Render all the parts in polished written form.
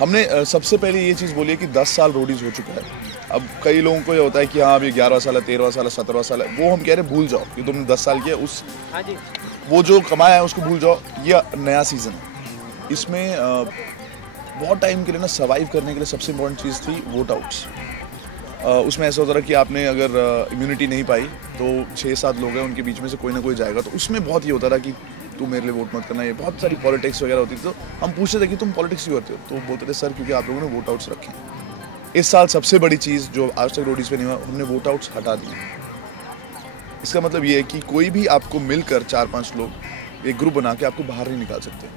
हमने सबसे पहले ये चीज़ बोली है कि 10 साल रोडीज़ हो चुका है। अब कई लोगों को ये होता है कि हाँ अभी 11वां साल है, 13वां साल है, 17वां साल है, वो हम कह रहे हैं भूल जाओ कि तुमने 10 साल किया, उस वो जो कमाया है उसको भूल जाओ। ये नया सीज़न है, इसमें बहुत टाइम के लिए ना सर्वाइव करने के लिए सबसे इम्पोर्टेंट चीज़ थी वोट आउट्स। उसमें ऐसा होता रहा कि आपने अगर इम्यूनिटी नहीं पाई तो 6-7 लोग हैं, उनके बीच में से कोई ना कोई जाएगा। तो उसमें बहुत ये होता रहा कि तू मेरे लिए वोट मत करना, ये बहुत सारी पॉलिटिक्स वगैरह होती थी। तो हम पूछते थे कि तुम पॉलिटिक्स क्यों करते हो, तो बोलते थे सर क्योंकि आप लोगों ने वोट आउट्स रखे। इस साल सबसे बड़ी चीज़ जो आज तक रोडीज़ पे नहीं हुआ, हमने वोट आउट्स हटा दिए। इसका मतलब ये है कि कोई भी आपको मिलकर 4-5 लोग एक ग्रुप बना के आपको बाहर नहीं निकाल सकते।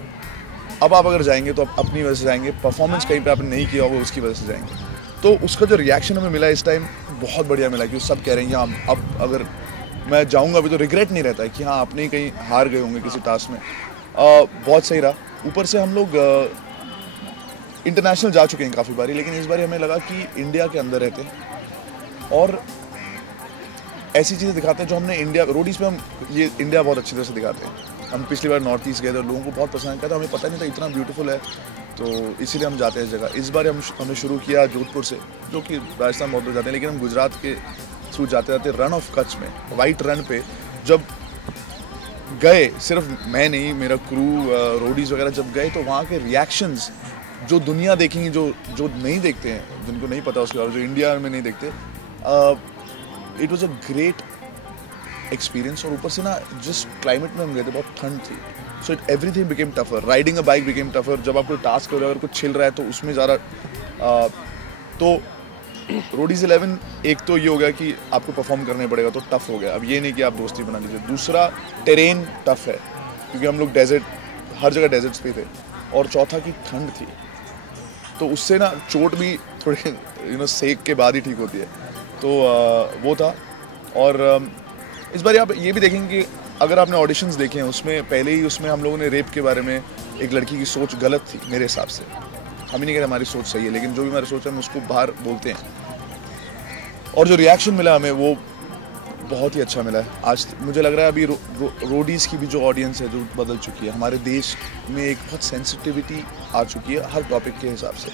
अब आप अगर जाएंगे तो आप अपनी वजह से जाएंगे, परफॉर्मेंस कहीं पे आपने नहीं किया होगा उसकी वजह से जाएंगे। तो उसका जो रिएक्शन हमें मिला इस टाइम बहुत बढ़िया मिला कि सब कह रहे हैं कि हाँ अब अगर मैं जाऊंगा अभी तो रिग्रेट नहीं रहता है कि हाँ आपने कहीं हार गए होंगे किसी टास्क में। बहुत सही रहा। ऊपर से हम लोग इंटरनेशनल जा चुके हैं काफ़ी बारी, लेकिन इस बार हमें लगा कि इंडिया के अंदर रहते हैं और ऐसी चीज़ें दिखाते हैं जो हमने इंडिया रोडीज़ पे हम ये इंडिया बहुत अच्छी तरह से दिखाते हैं। हम पिछली बार नॉर्थ ईस्ट गए थे, लोगों को बहुत पसंद किया था, हमें पता नहीं था इतना ब्यूटीफुल है, तो इसीलिए हम जाते हैं इस जगह। इस बार हमने शुरू किया जोधपुर से, जो कि राजस्थान बहुत लोग जाते हैं, लेकिन हम गुजरात के थ्रू जाते जाते रन ऑफ कच्छ में वाइट रन पे जब गए, सिर्फ मैं नहीं मेरा क्रू रोडीज़ वगैरह जब गए, तो वहाँ के रिएक्शंस जो दुनिया देखेंगी, जो नहीं देखते हैं, जिनको नहीं पता उसके बारे में, जो इंडिया में नहीं देखते, it was a great experience. और ऊपर से ना जिस क्लाइमेट में हम गए थे बहुत ठंड थी, so everything became tougher. Riding a bike became tougher. जब आप कोई टास्क कर रहे हो, अगर कुछ छिल रहा है तो उसमें ज़्यादा तो रोडीज़ 11 एक तो ये हो गया कि आपको परफॉर्म करना पड़ेगा, तो टफ हो गया। अब ये नहीं कि आप दोस्ती बना लीजिए। दूसरा टेरेन टफ है क्योंकि हम लोग डेजर्ट, हर जगह डेजर्ट्स पे थे। और चौथा की ठंड थी, तो उससे ना चोट भी थोड़ी सेक के बाद ही ठीक होती है। तो वो था। और इस बार आप ये भी देखेंगे कि अगर आपने ऑडिशंस देखे हैं, उसमें पहले ही उसमें हम लोगों ने रेप के बारे में एक लड़की की सोच गलत थी मेरे हिसाब से। हम ही नहीं कह रहे हमारी सोच सही है, लेकिन जो भी हमारी सोच है हम उसको बाहर बोलते हैं। और जो रिएक्शन मिला हमें वो बहुत ही अच्छा मिला है। आज मुझे लग रहा है अभी रोडीज़ की भी जो ऑडियंस है जो बदल चुकी है। हमारे देश में एक बहुत सेंसिटिविटी आ चुकी है हर टॉपिक के हिसाब से।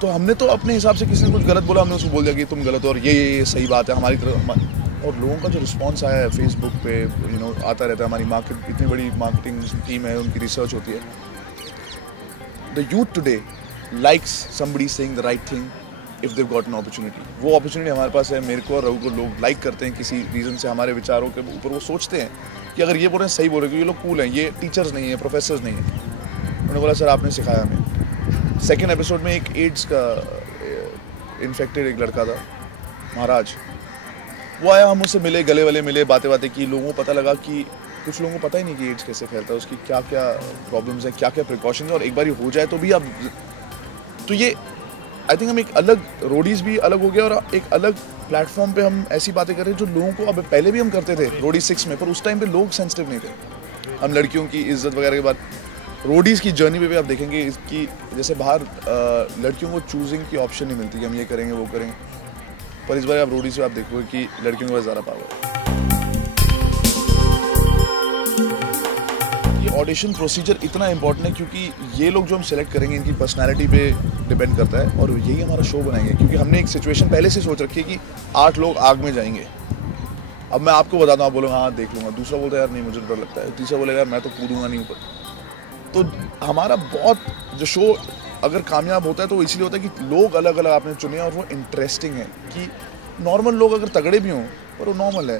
तो हमने तो अपने हिसाब से, किसी ने कुछ गलत बोला हमने उसको बोल दिया कि तुम गलत हो और ये सही बात है हमारी तरफ। और लोगों का जो रिस्पांस आया है फेसबुक पे आता रहता है। हमारी मार्केट, इतनी बड़ी मार्केटिंग टीम है, उनकी रिसर्च होती है। The youth today likes somebody saying the right thing if they got an opportunity. वो अपॉर्चुनिटी हमारे पास है। मेरे को और रघु को लोग लाइक करते हैं किसी रीज़न से, हमारे विचारों के ऊपर वो सोचते हैं कि अगर ये बोल रहे हैं सही बोल रहे हैं, ये लोग कूल हैं, ये टीचर्स नहीं है, प्रोफेसर्स नहीं है। उन्होंने बोला सर आपने सिखाया हमें। सेकेंड एपिसोड में एक एड्स का इन्फेक्टेड एक लड़का था, महाराज, वो आया, हम उससे मिले, गले वाले मिले, बातें की। लोगों को पता लगा कि कुछ लोगों को पता ही नहीं कि एड्स कैसे फैलता है, उसकी क्या क्या प्रॉब्लम्स हैं, क्या क्या प्रिकॉशंस हैं। और एक बार हो जाए तो भी आप, तो ये आई थिंक हम एक अलग, रोडीज़ भी अलग हो गया और एक अलग प्लेटफॉर्म पे हम ऐसी बातें कर रहे हैं जो लोगों को, अब पहले भी हम करते थे रोडीज़ 6 में, पर उस टाइम पे लोग सेंसिटिव नहीं थे। हम लड़कियों की इज्जत वगैरह के बाद रोडीज़ की जर्नी पे भी आप देखेंगे इसकी, जैसे बाहर लड़कियों को चूजिंग की ऑप्शन नहीं मिलती कि हम ये करेंगे वो करेंगे, पर इस बार आप रोडीज़ पे आप देखोगे कि लड़कियों के पास ज़्यादा पावर है। ये ऑडिशन प्रोसीजर इतना इंपॉर्टेंट है क्योंकि ये लोग जो हम सेलेक्ट करेंगे इनकी पर्सनालिटी पे डिपेंड करता है, और यही हमारा शो बनाएंगे। क्योंकि हमने एक सिचुएशन पहले से सोच रखी है कि 8 लोग आग में जाएंगे। अब मैं आपको बताता हूँ, आप बोलोगे हाँ देख लूँगा, दूसरा बोलता है यार नहीं मुझे डर लगता है, तीसरा बोलेगा यार मैं तो कूदूंगा नहीं ऊपर। तो हमारा बहुत जो शो अगर कामयाब होता है तो इसलिए होता है कि लोग अलग अलग आपने चुने और वो इंटरेस्टिंग है। कि नॉर्मल लोग अगर तगड़े भी हों पर वो नॉर्मल है,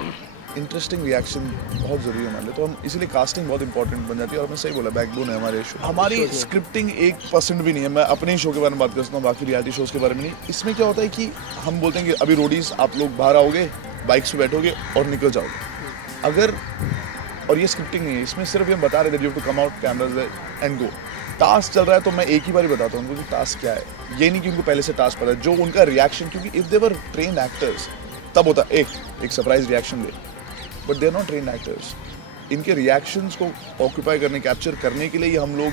इंटरेस्टिंग रिएक्शन बहुत ज़रूरी है हमारे लिए। तो हम इसीलिए कास्टिंग बहुत इंपॉर्टेंट बन जाती है। और मैं सही बोला, बैकबोन है हमारे शो। हमारी स्क्रिप्टिंग 1% भी नहीं है। मैं अपने ही शो के बारे में बात करता हूँ, बाकी रियलिटी शोज़ के बारे में नहीं। इसमें क्या होता है कि हम बोलते हैं कि अभी रोडीज़ आप लोग बाहर आओगे, बाइक्स पे बैठोगे और निकल जाओगे। अगर, और ये स्क्रिप्टिंग नहीं है, इसमें सिर्फ ये बता रहे थे you have to come out cameras and go. Task चल रहा है तो मैं एक ही बार ही बताता हूँ उनको कि टास्क क्या है। ये नहीं कि उनको पहले से टास्क पता है, जो उनका रिएक्शन, क्योंकि if they were trained actors तब होता एक सरप्राइज रिएक्शन दे, but they are not trained actors. इनके रिएक्शंस को ऑक्यूपाई करने, कैप्चर करने के लिए हम लोग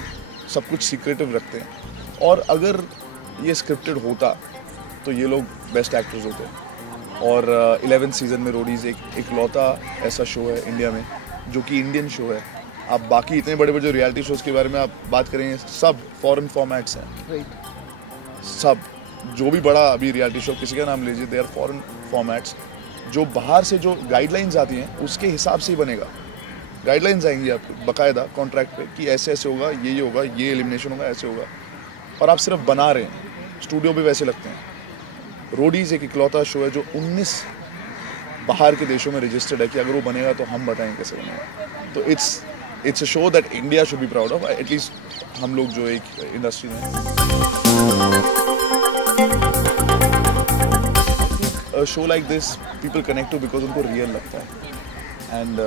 सब कुछ सीक्रेटिव रखते हैं। और अगर ये स्क्रिप्टेड होता तो ये लोग बेस्ट एक्टर्स होते। और 11th सीज़न में रोडीज़ एक लौता ऐसा शो है इंडिया में जो कि इंडियन शो है। आप बाकी इतने बड़े बड़े जो रियलिटी शोज़ के बारे में आप बात करेंगे, सब फॉरेन फॉर्मेट्स हैं। सब जो भी बड़ा अभी रियलिटी शो किसी का नाम लीजिए, दे आर फॉरेन फॉर्मेट्स। जो बाहर से जो गाइडलाइंस आती हैं उसके हिसाब से ही बनेगा। गाइडलाइंस आएंगी आपको बाकायदा कॉन्ट्रैक्ट पे कि ऐसे ऐसे होगा, ये होगा, ये एलिमिनेशन होगा, ऐसे होगा, और आप सिर्फ बना रहे हैं। स्टूडियो भी वैसे लगते हैं। रोडीज़ एक इकलौता शो है जो 19 बाहर के देशों में रजिस्टर्ड है कि अगर वो बनेगा तो हम बताएं कैसे बनेगा। तो it's a show that India should be proud of, at least हम लोग जो एक इंडस्ट्री में। A show like this people connect to because उनको रियल लगता है। एंड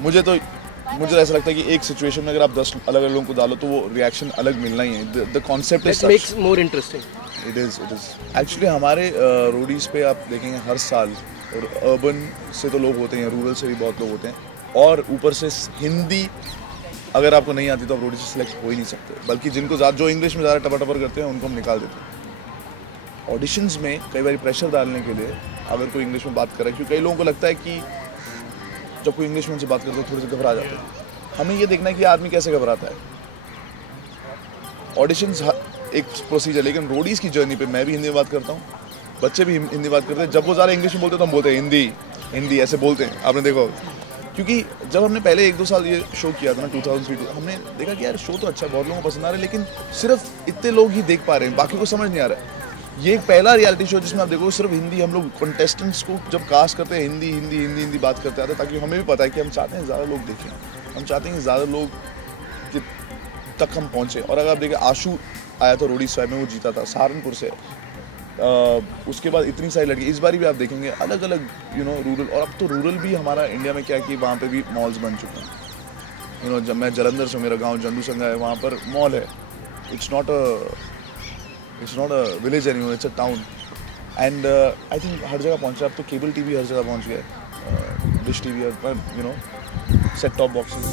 मुझे ऐसा लगता है कि एक सिचुएशन में अगर आप 10 अलग अलग लोगों को डालो तो वो रिएक्शन अलग मिलना ही है। The concept is makes more interesting. It is actually हमारे रोडीज पे आप देखेंगे हर साल, और अर्बन से तो लोग होते हैं, रूरल से भी बहुत लोग होते हैं, और ऊपर से हिंदी अगर आपको नहीं आती तो आप रोडी से सिलेक्ट हो ही नहीं सकते। बल्कि जिनको जो इंग्लिश में ज़्यादा टपर करते हैं उनको हम निकाल देते हैं। ऑडिशंस में कई बार प्रेशर डालने के लिए अगर कोई इंग्लिश में बात करे, क्योंकि कई लोगों को लगता है कि जब कोई इंग्लिश में उनसे बात करता है थोड़े से घबरा जाते हैं। हमें ये देखना है कि आदमी कैसे घबराता है। ऑडिशंस एक प्रोसीजर, लेकिन रोडीज़ की जर्नी पे मैं भी हिंदी में बात करता हूँ, बच्चे भी हिंदी बात करते हैं। जब वो ज़्यादा इंग्लिश में बोलते हैं तो हम बोलते हैं हिंदी ऐसे बोलते हैं, आपने देखा होगा। क्योंकि जब हमने पहले 1-2 साल ये शो किया था ना 2003, हमने देखा कि यार शो तो अच्छा, बहुत लोगों को पसंद आ रहा है, लेकिन सिर्फ इतने लोग ही देख पा रहे हैं, बाकी को समझ नहीं आ रहा है। ये एक पहला रियलिटी शो जिसमें आप देखो सिर्फ हिंदी, हम लोग कंटेस्टेंट्स को जब कास्ट करते हैं हिंदी बात करते आते, ताकि हमें भी पता है कि हम चाहते हैं ज़्यादा लोग देखें, हम चाहते हैं ज़्यादा लोग तक हम पहुँचे। और अगर आप देखें, आशू आया था रोडी स्वाई में, वो जीता था सहारनपुर से। उसके बाद इतनी सारी लड़की, इस बार भी आप देखेंगे अलग अलग रूरल, और अब तो रूरल भी हमारा इंडिया में क्या है कि वहाँ पे भी मॉल्स बन चुके हैं। जब मैं जलंधर से, मेरा गांव जंदू संगा है, वहाँ पर मॉल है। It's not a village anymore, it's a town. And I think हर जगह पहुँचा। अब तो केबल टीवी हर जगह पहुँच गया, डिश टीवी और सेट टॉप बॉक्सेस।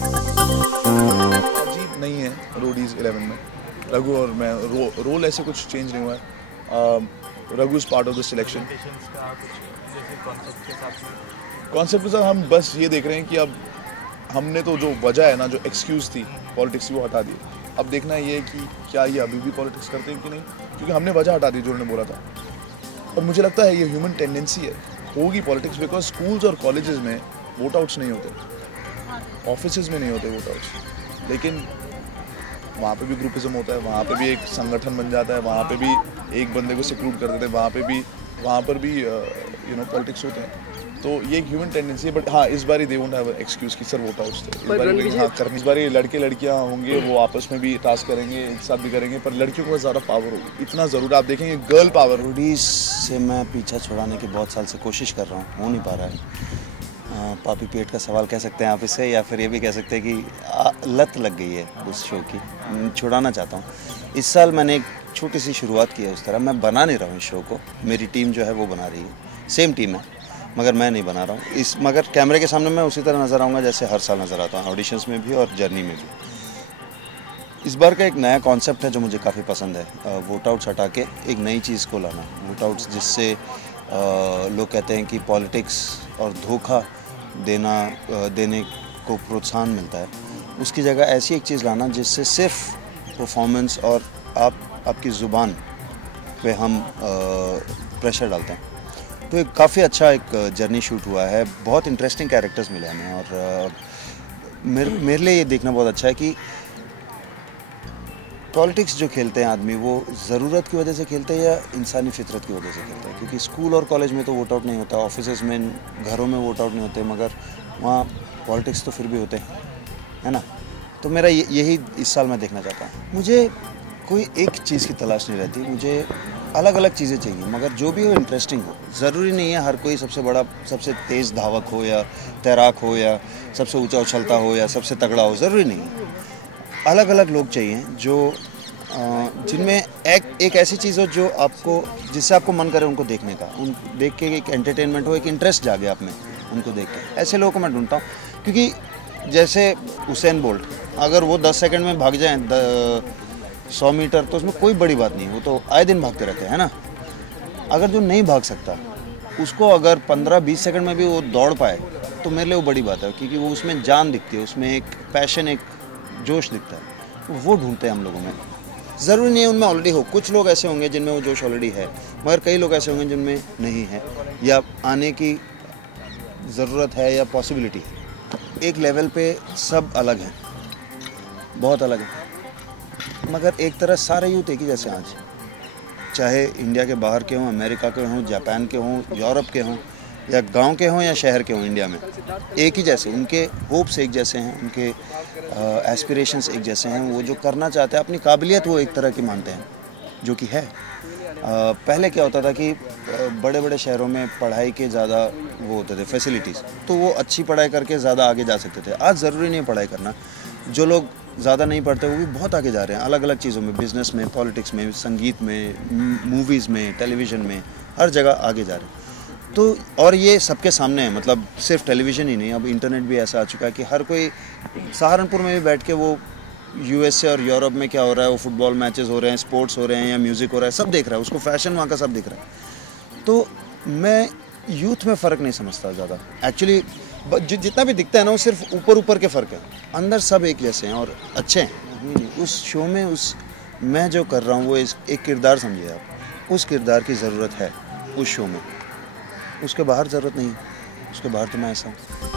अजीब नहीं है रोडीज़ 11 में। रघु और मैं रोल ऐसे कुछ चेंज नहीं हुआ है। Raghu is part of the selection. Concept के साथ हम बस ये देख रहे हैं कि अब हमने तो जो वजह है ना, जो एक्सक्यूज़ थी पॉलिटिक्स की, वो हटा दी। अब देखना ये है कि क्या ये अभी भी पॉलिटिक्स करते हैं कि नहीं, क्योंकि हमने वजह हटा दी जो उन्होंने बोला था। और मुझे लगता है ये ह्यूमन टेंडेंसी है, होगी पॉलिटिक्स, बिकॉज स्कूल्स और कॉलेजेस में वोट आउट्स नहीं होते, ऑफिसेज में नहीं होते वोट आउट्स, लेकिन वहाँ पे भी ग्रुपिज्म होता है, वहाँ पे भी एक संगठन बन जाता है, वहाँ पे भी एक बंदे को सिक्रूट कर देते हैं, वहाँ पर भी पॉलिटिक्स होते हैं। तो ये एक ह्यूमन टेंडेंसी है। बट हाँ, इस बार दे वोंट हैव एक्सक्यूज कि सर वोट आउट्स थे। इस बार लड़के लड़कियाँ होंगे, वो आपस में भी टास्क करेंगे, एक साथ भी करेंगे, पर लड़कियों को ज़्यादा पावर होगी, इतना ज़रूर आप देखेंगे गर्ल पावर। रोडीज से मैं पीछा छुड़ाने की बहुत साल से कोशिश कर रहा हूँ, हो नहीं पा रहा है। पापी पेट का सवाल कह सकते हैं आप इसे, या फिर ये भी कह सकते हैं कि लत लग गई है उस शो की, छुड़ाना चाहता हूँ। इस साल मैंने एक छोटी सी शुरुआत की है उस तरह। मैं बना नहीं रहा हूँ इस शो को, मेरी टीम जो है वो बना रही है, सेम टीम है, मगर मैं नहीं बना रहा हूँ मगर कैमरे के सामने मैं उसी तरह नज़र आऊँगा जैसे हर साल नज़र आता हूँ, ऑडिशंस में भी और जर्नी में भी। इस बार का एक नया कॉन्सेप्ट है जो मुझे काफ़ी पसंद है, वोट आउट्स हटा के एक नई चीज़ को लाना। वोट आउट्स जिससे लोग कहते हैं कि पॉलिटिक्स और धोखा देने को प्रोत्साहन मिलता है, उसकी जगह ऐसी एक चीज़ लाना जिससे सिर्फ परफॉर्मेंस और आपकी ज़ुबान पे हम प्रेशर डालते हैं। तो एक काफ़ी अच्छा एक जर्नी शूट हुआ है, बहुत इंटरेस्टिंग कैरेक्टर्स मिले हमें, और मेरे लिए ये देखना बहुत अच्छा है कि पॉलिटिक्स जो खेलते हैं आदमी, वो ज़रूरत की वजह से खेलते हैं या इंसानी फितरत की वजह से खेलते हैं। क्योंकि स्कूल और कॉलेज में तो वोट आउट नहीं होता, ऑफिसेज में, घरों में वोट आउट नहीं होते, मगर वहाँ पॉलिटिक्स तो फिर भी होते हैं, है ना। तो मेरा यही इस साल मैं देखना चाहता हूँ। मुझे कोई एक चीज़ की तलाश नहीं रहती, मुझे अलग अलग चीज़ें चाहिए, मगर जो भी हो इंटरेस्टिंग हो। ज़रूरी नहीं है हर कोई सबसे बड़ा, सबसे तेज़ धावक हो, या तैराक हो, या सबसे ऊंचा उछलता हो, या सबसे तगड़ा हो, ज़रूरी नहीं है। अलग अलग लोग चाहिए जो जिनमें एक ऐसी चीज़ हो जो आपको, जिससे आपको मन करे उनको देखने का, उन देख के एक एंटरटेनमेंट हो, एक इंटरेस्ट जागे आप में उनको देख के। ऐसे लोगों को मैं ढूंढता हूँ, क्योंकि जैसे हुसैन बोल्ट, अगर वो 10 सेकंड में भाग जाएँ 100 मीटर तो उसमें कोई बड़ी बात नहीं, वो तो आए दिन भागते रहते हैं, है ना। अगर जो नहीं भाग सकता उसको अगर 15-20 सेकंड में भी वो दौड़ पाए तो मेरे लिए वो बड़ी बात है, क्योंकि वो उसमें जान दिखती है, उसमें एक पैशन, एक जोश दिखता है, तो वो ढूंढते हैं हम लोगों में। ज़रूरी नहीं है उनमें ऑलरेडी हो, कुछ लोग ऐसे होंगे जिनमें वो जोश ऑलरेडी है, मगर कई लोग ऐसे होंगे जिनमें नहीं है या आने की ज़रूरत है या पॉसिबिलिटी है। एक लेवल पे सब अलग हैं, बहुत अलग हैं, मगर एक तरह सारे यूथ एक ही जैसे आज, चाहे इंडिया के बाहर के हों, अमेरिका के हों, जापान के हों, यूरोप के हों, या गांव के हों या शहर के हों, इंडिया में एक ही जैसे, उनके होप्स एक जैसे हैं, उनके एस्पिरेशंस एक जैसे हैं। वो जो करना चाहते हैं, अपनी काबिलियत वो एक तरह की मानते हैं, जो कि है। पहले क्या होता था कि बड़े बड़े शहरों में पढ़ाई के ज़्यादा वो होते थे फैसिलिटीज़, तो वो अच्छी पढ़ाई करके ज़्यादा आगे जा सकते थे। आज ज़रूरी नहीं है पढ़ाई करना, जो लोग ज़्यादा नहीं पढ़ते वो भी बहुत आगे जा रहे हैं, अलग अलग चीज़ों में, बिज़नेस में, पॉलिटिक्स में, संगीत में, मूवीज़ में, टेलीविज़न में, हर जगह आगे जा रहे हैं। तो और ये सबके सामने है, मतलब सिर्फ टेलीविज़न ही नहीं, अब इंटरनेट भी ऐसा आ चुका है कि हर कोई सहारनपुर में भी बैठ के वो यूएसए और यूरोप में क्या हो रहा है, वो फुटबॉल मैचेस हो रहे हैं, स्पोर्ट्स हो रहे हैं या म्यूज़िक हो रहा है, सब देख रहा है, उसको फैशन वहाँ का सब दिख रहा है। तो मैं यूथ में फ़र्क नहीं समझता ज़्यादा, एक्चुअली जितना भी दिखता है ना वो सिर्फ ऊपर ऊपर के फ़र्क है, अंदर सब एक जैसे हैं और अच्छे हैं। उस शो में मैं जो कर रहा हूँ वो एक किरदार समझिए आप, उस किरदार की ज़रूरत है उस शो में, उसके बाहर ज़रूरत नहीं है, उसके बाहर तो मैं ऐसा हूँ।